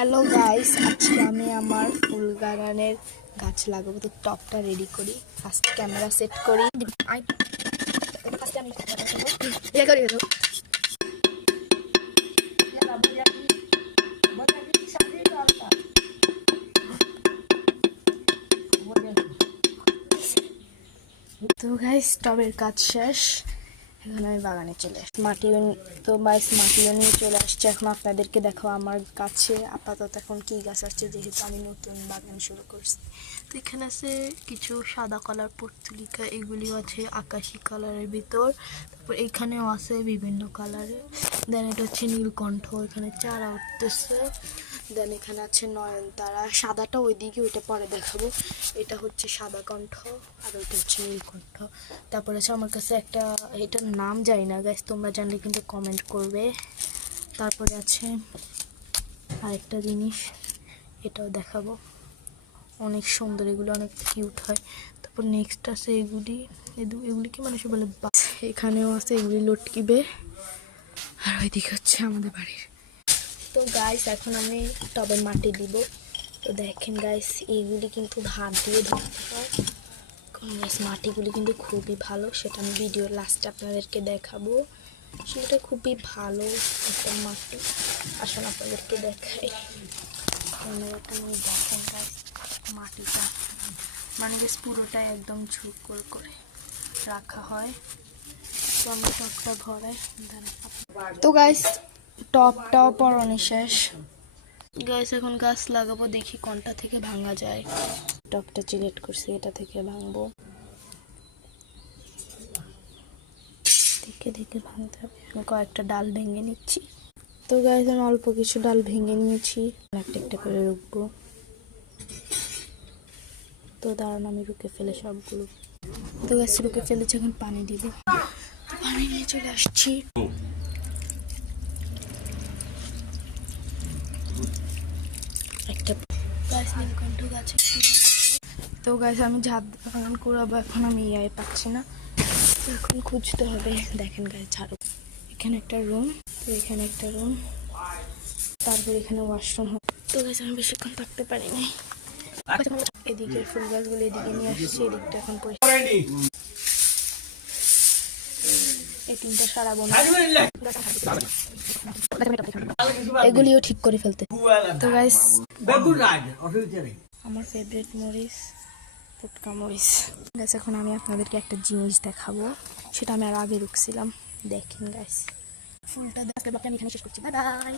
Hello guys, আজকে আমি আমার ফুল বাগানের গাছ লাগাবো। তো টপটা রেডি করি, ফার্স্ট ক্যামেরা সেট করি। তো গাইস, টবের কাজ শেষ, এখন আমি বাগানে চলে আসছি। মাটিও নিয়ে চলে আসছে। এখন আপনাদেরকে দেখো আমার কাছে আপাতত এখন কি গাছ আসছে, যেহেতু আমি নতুন বাগান শুরু করছি। তো এখানে আছে কিছু সাদা কালার পর্তুলিকা, এগুলিও আছে আকাশি কালারের ভিতর। তারপর এখানেও আছে বিভিন্ন কালারের। দেন এটা হচ্ছে নীলকণ্ঠ, এখানে চারা উঠতেছে। দেন এখানে আছে নয়নতারা, সাদাটা ওইদিকে, ওইটা পরে দেখাবো। এটা হচ্ছে সাদা কণ্ঠ আর ওইটা হচ্ছে নীলকণ্ঠ। তারপর আছে আমার কাছে একটা, এটার নাম জানি না গাইস, তোমরা জানলে কিন্তু কমেন্ট করবে। তারপরে আছে আরেকটা জিনিস, এটাও দেখাবো, অনেক সুন্দর, এগুলো অনেক কিউট হয়। তারপর নেক্সট আছে এগুলি কি মানুষ বলে, এখানেও আছে, এগুলি লটকিবে। আর ওইদিকে হচ্ছে আমাদের বাড়ির। তো গাইস, এখন আমি টবে মাটি দিব। তো দেখেন গাইস, এইগুলি কিন্তু হাত দিয়ে ধরতে হয়। মাটিগুলি কিন্তু খুবই ভালো, সেটা আমি ভিডিওর লাস্টে আপনাদেরকে দেখাবো। সেটা খুবই ভালো একটা মাটি, আসলে আপনাদেরকে দেখাই। দেখেন গাইস, মাটিটা মানে বেশ পুরোটাই একদম ঝুরকর করে রাখা হয়। তো আমি টবটা ভরাই। তো গাইস, টপটাও পরনে শেষ। গাইস, এখন গাছ লাগাবো, দেখি কোনটা থেকে ভাঙা যায়। টপটা সিলেক্ট করছি, এটা থেকে ভাঙবো। দেখে দেখে ভাঙতে হবে। আমি কয়েকটা ডাল ভেঙে নিচ্ছি। তো গাইস, আমি অল্প কিছু ডাল ভেঙে নিয়েছি, একটা একটা করে রুখবো। তো দাঁড়ান, আমি রুকে ফেলে সবগুলো। তো গাছ রুকে ফেলেছি, এখন পানি দিব। পানি নিয়ে চলে আসছি। একটা গাছ নীলকণ্ঠ গাছে। তো গাছ আমি ঝাঁপ বাগান করাবো, এখন আমি পাচ্ছি না, এখন খুঁজতে হবে। দেখেন গাছ, ঝাড়ু, এখানে একটা রুম, তো এখানে একটা রুম, তারপর এখানে ওয়াশরুম। তো গাছ আমি বেশিক্ষণ থাকতে পারিনি। এদিকে ফুল গাছগুলো এদিকে নিয়ে আসছি, এদিকটা এখন এই তিনটা সারাবো না, এগুলিও ঠিক করে ফেলতে। তো গাইস, আমার ফেভারিট মরিচ, পুটকা মরিচ গাছ। এখন আমি আপনাদেরকে একটা জিনিস দেখাবো, সেটা আমি আর আগে রুখছিলাম। দেখেন গাইস, ফুলটা দেখতে আমি এখানে শেষ করছি। Bye bye.